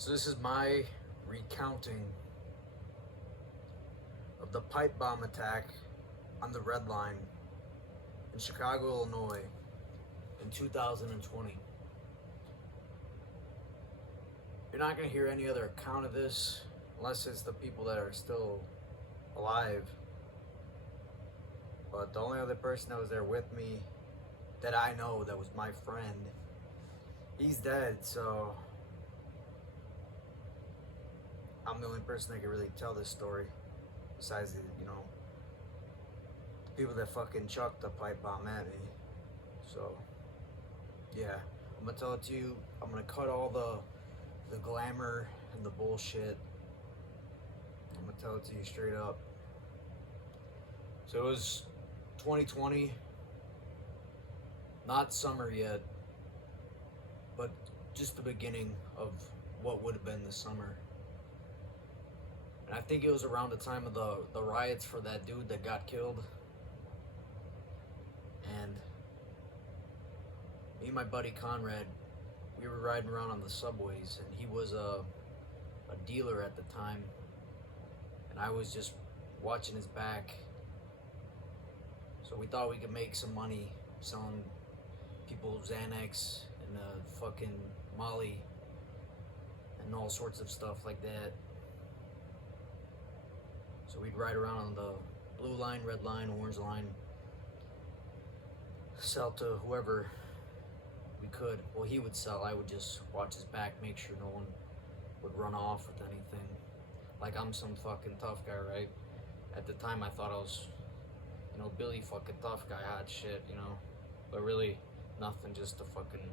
So this is my recounting of the pipe bomb attack on the Red Line in Chicago, Illinois in 2020. You're not going to hear any other account of this unless it's the people that are still alive. But the only other person that was there with me that I know that was my friend, he's dead, so I'm the only person that can really tell this story besides the people that fucking chucked the pipe bomb at me. So yeah, I'm gonna tell it to you. I'm gonna cut all the glamour and the bullshit. I'm gonna tell it to you straight up. So it was 2020, not summer yet, but just the beginning of what would have been the summer. And I think it was around the time of the riots for that dude that got killed. And me and my buddy Conrad, we were riding around on the subways, and he was a dealer at the time. And I was just watching his back. So we thought we could make some money selling people Xanax and fucking Molly and all sorts of stuff like that. So we'd ride around on the blue line, red line, orange line, sell to whoever we could. Well, he would sell. I would just watch his back, make sure no one would run off with anything. Like I'm some fucking tough guy, right? At the time, I thought I was, Billy fucking tough guy, hot shit, But really, nothing, just a fucking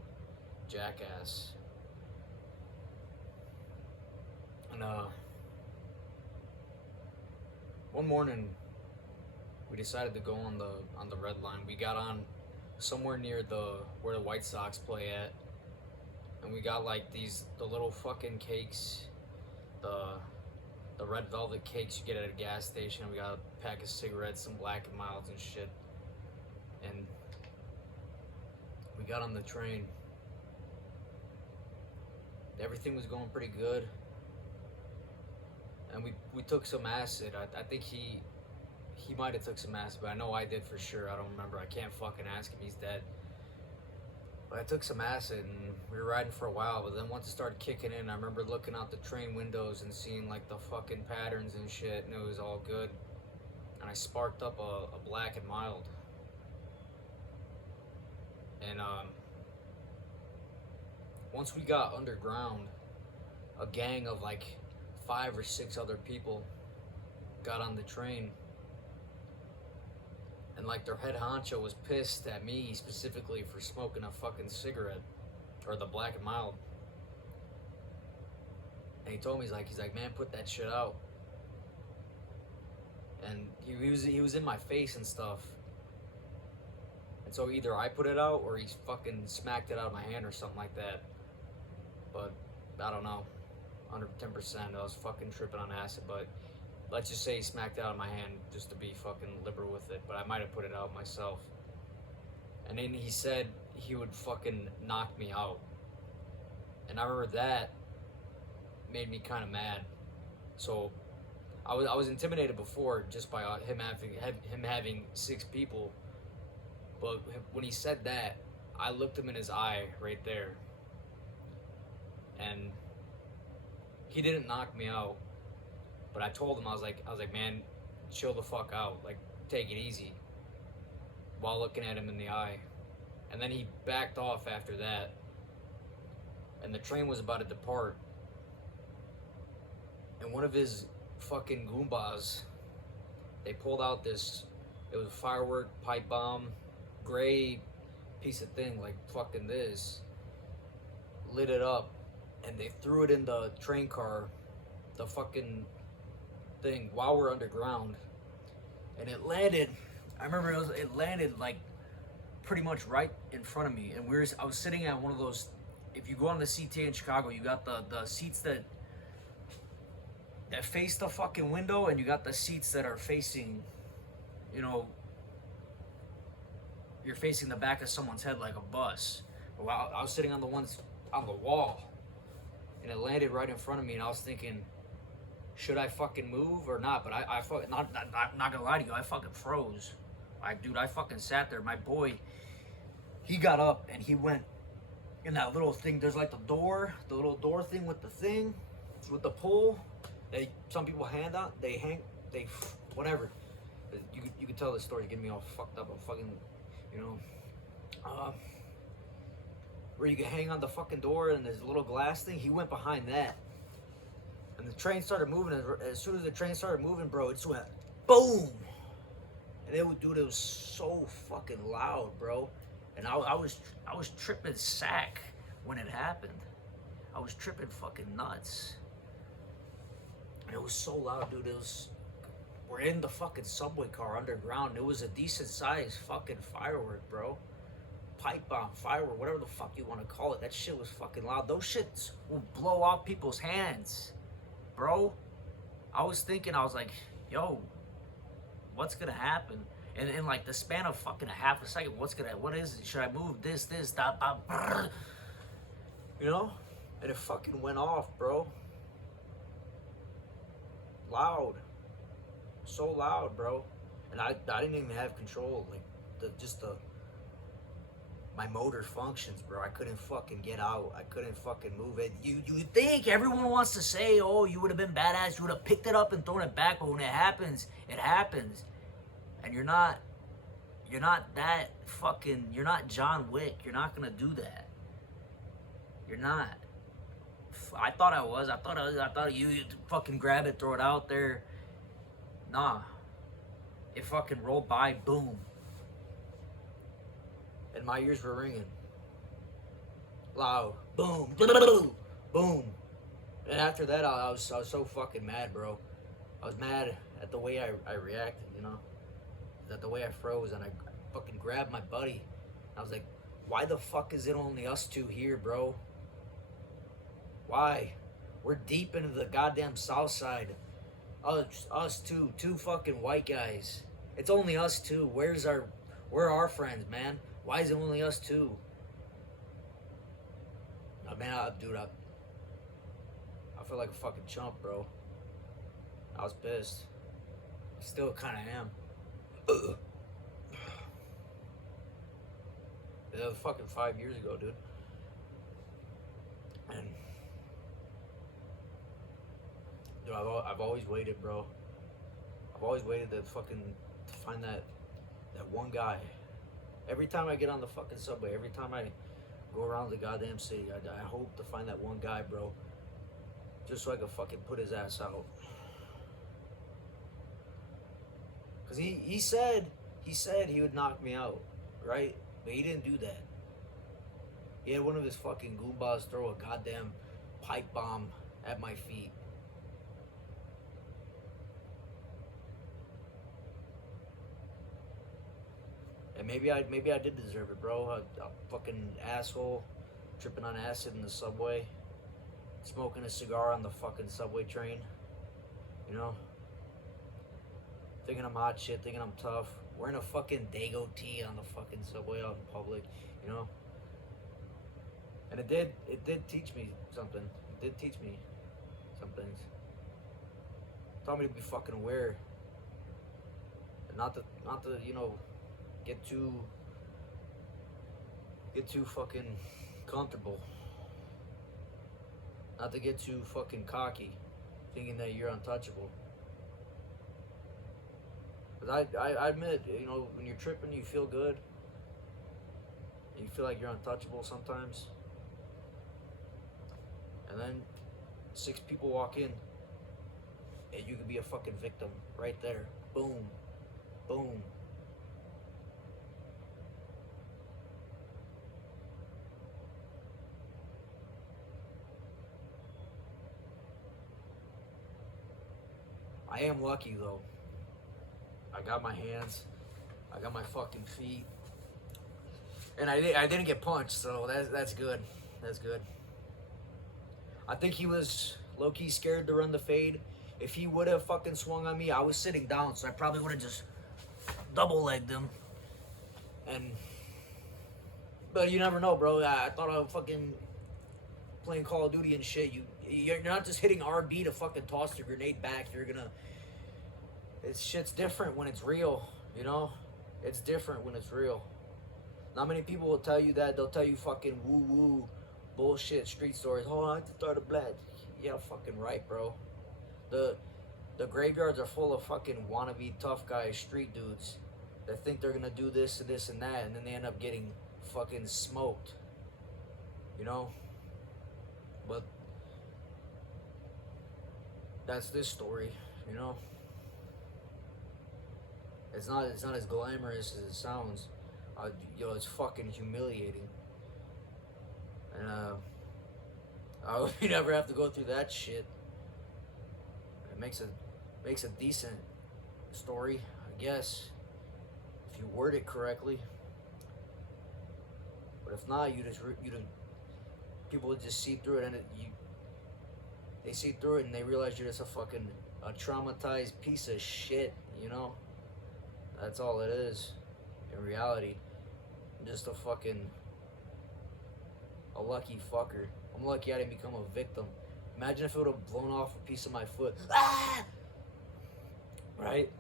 jackass. And, one morning, we decided to go on the red line. We got on somewhere near where the White Sox play at, and we got like the little fucking cakes, the red velvet cakes you get at a gas station. We got a pack of cigarettes, some Black and Milds and shit, and we got on the train. Everything was going pretty good. And we took some acid. I think he might have took some acid, but I know I did for sure. I don't remember. I can't fucking ask him. He's dead. But I took some acid, and we were riding for a while. But then once it started kicking in, I remember looking out the train windows and seeing like the fucking patterns and shit, and it was all good. And I sparked up a Black and Mild. And once we got underground, a gang of like 5 or 6 other people got on the train, and like their head honcho was pissed at me specifically for smoking a fucking cigarette, or the Black and Mild. And he told me, he's like, man, put that shit out. And he was in my face and stuff. And so either I put it out or he fucking smacked it out of my hand or something like that. But I don't know. 110%. I was fucking tripping on acid, but let's just say he smacked it out of my hand just to be fucking liberal with it. But I might have put it out myself. And then he said he would fucking knock me out. And I remember that made me kind of mad. So I was intimidated before just by him having 6 people. But when he said that, I looked him in his eye right there. And he didn't knock me out, but I told him, I was like, man, chill the fuck out, like, take it easy, while looking at him in the eye. And then he backed off after that, and the train was about to depart, and one of his fucking Goombas, they pulled out this, it was a firework, pipe bomb, gray piece of thing, like fucking this, lit it up, and they threw it in the train car, the fucking thing, while we're underground. And it landed, I remember it landed like pretty much right in front of me. And I was sitting at one of those, if you go on the CTA in Chicago, you got the seats that face the fucking window, and you got the seats that are facing, you're facing the back of someone's head like a bus. Well, I was sitting on the ones on the wall. and it landed right in front of me, and I was thinking, should I fucking move or not? But I fucking, not gonna lie to you, I fucking froze. Dude, I fucking sat there. My boy, he got up and he went in that little thing. There's like the little door thing with the thing, with the pole. Some people whatever. You could tell this story, get me all fucked up. I'm fucking, you know, where you can hang on the fucking door and there's a little glass thing. He went behind that. And the train started moving. As soon as the train started moving, bro, it just went boom. And it was so fucking loud, bro. And I was tripping sack when it happened. I was tripping fucking nuts. And it was so loud, dude. We're in the fucking subway car underground. It was a decent sized fucking firework, bro. Pipe bomb, firework, whatever the fuck you want to call it. That shit was fucking loud. Those shits will blow off people's hands, bro. I was like, yo, what's gonna happen? And in like the span of fucking a half a second, what is it? Should I move this, that, you know? And it fucking went off, bro. Loud. So loud, bro. And I didn't even have control, like my motor functions, bro. I couldn't fucking get out. I couldn't fucking move it. You think everyone wants to say, oh, you would have been badass, you would have picked it up and thrown it back, but when it happens, it happens. And you're not that fucking, you're not John Wick. You're not gonna do that. You're not. I thought I was. I thought you fucking grab it, throw it out there. Nah. It fucking rolled by, boom. And my ears were ringing. Loud. Boom. Boom. And after that, I was so fucking mad, bro. I was mad at the way I reacted, you know? At the way I froze, and I fucking grabbed my buddy. I was like, why the fuck is it only us two here, bro? Why? We're deep into the goddamn south side. Us two fucking white guys. It's only us two. Where are our friends, man? Why is it only us two? Oh, man, dude, I feel like a fucking chump, bro. I was pissed. I still kind of am. That was fucking 5 years ago, dude. And dude, I've always waited, bro. I've always waited to find that one guy. Every time I get on the fucking subway, every time I go around the goddamn city, I hope to find that one guy, bro. Just so I can fucking put his ass out. Cause he said he would knock me out, right? But he didn't do that. He had one of his fucking goombas throw a goddamn pipe bomb at my feet. And maybe I did deserve it, bro. A fucking asshole tripping on acid in the subway, smoking a cigar on the fucking subway train, you know? Thinking I'm hot shit, thinking I'm tough, wearing a fucking Dago tee on the fucking subway out in public, you know? And it did teach me something. It did teach me some things. It taught me to be fucking aware. And not to, you know, get too fucking comfortable. Not to get too fucking cocky, thinking that you're untouchable. But I admit, you know, when you're tripping, you feel good. You feel like you're untouchable sometimes. And then 6 people walk in, and you could be a fucking victim right there. Boom. Boom. I am lucky though. I got my hands, I got my fucking feet, and I didn't get punched, so that's good. That's good. I think he was low-key scared to run the fade. If he would have fucking swung on me, I was sitting down, so I probably would have just double-legged him. But you never know, bro. I thought I was fucking playing Call of Duty and shit. You're not just hitting RB to fucking toss the grenade back. You're gonna. It's shit's different when it's real, you know? It's different when it's real. Not many people will tell you that. They'll tell you fucking woo-woo bullshit street stories. Oh, I have to start a blast. Yeah, fucking right, bro. The graveyards are full of fucking wannabe tough guys, street dudes that think they're gonna do this and this and that, and then they end up getting fucking smoked. You know? But that's this story, you know? It's not as glamorous as it sounds. It's fucking humiliating. And I hope you never have to go through that shit. It makes a decent story, I guess, if you word it correctly. But if not, people would just see through it, and they see through it and they realize you're just a traumatized piece of shit, you know? That's all it is, in reality. I'm just a lucky fucker. I'm lucky I didn't become a victim. Imagine if it would have blown off a piece of my foot. Ah! Right?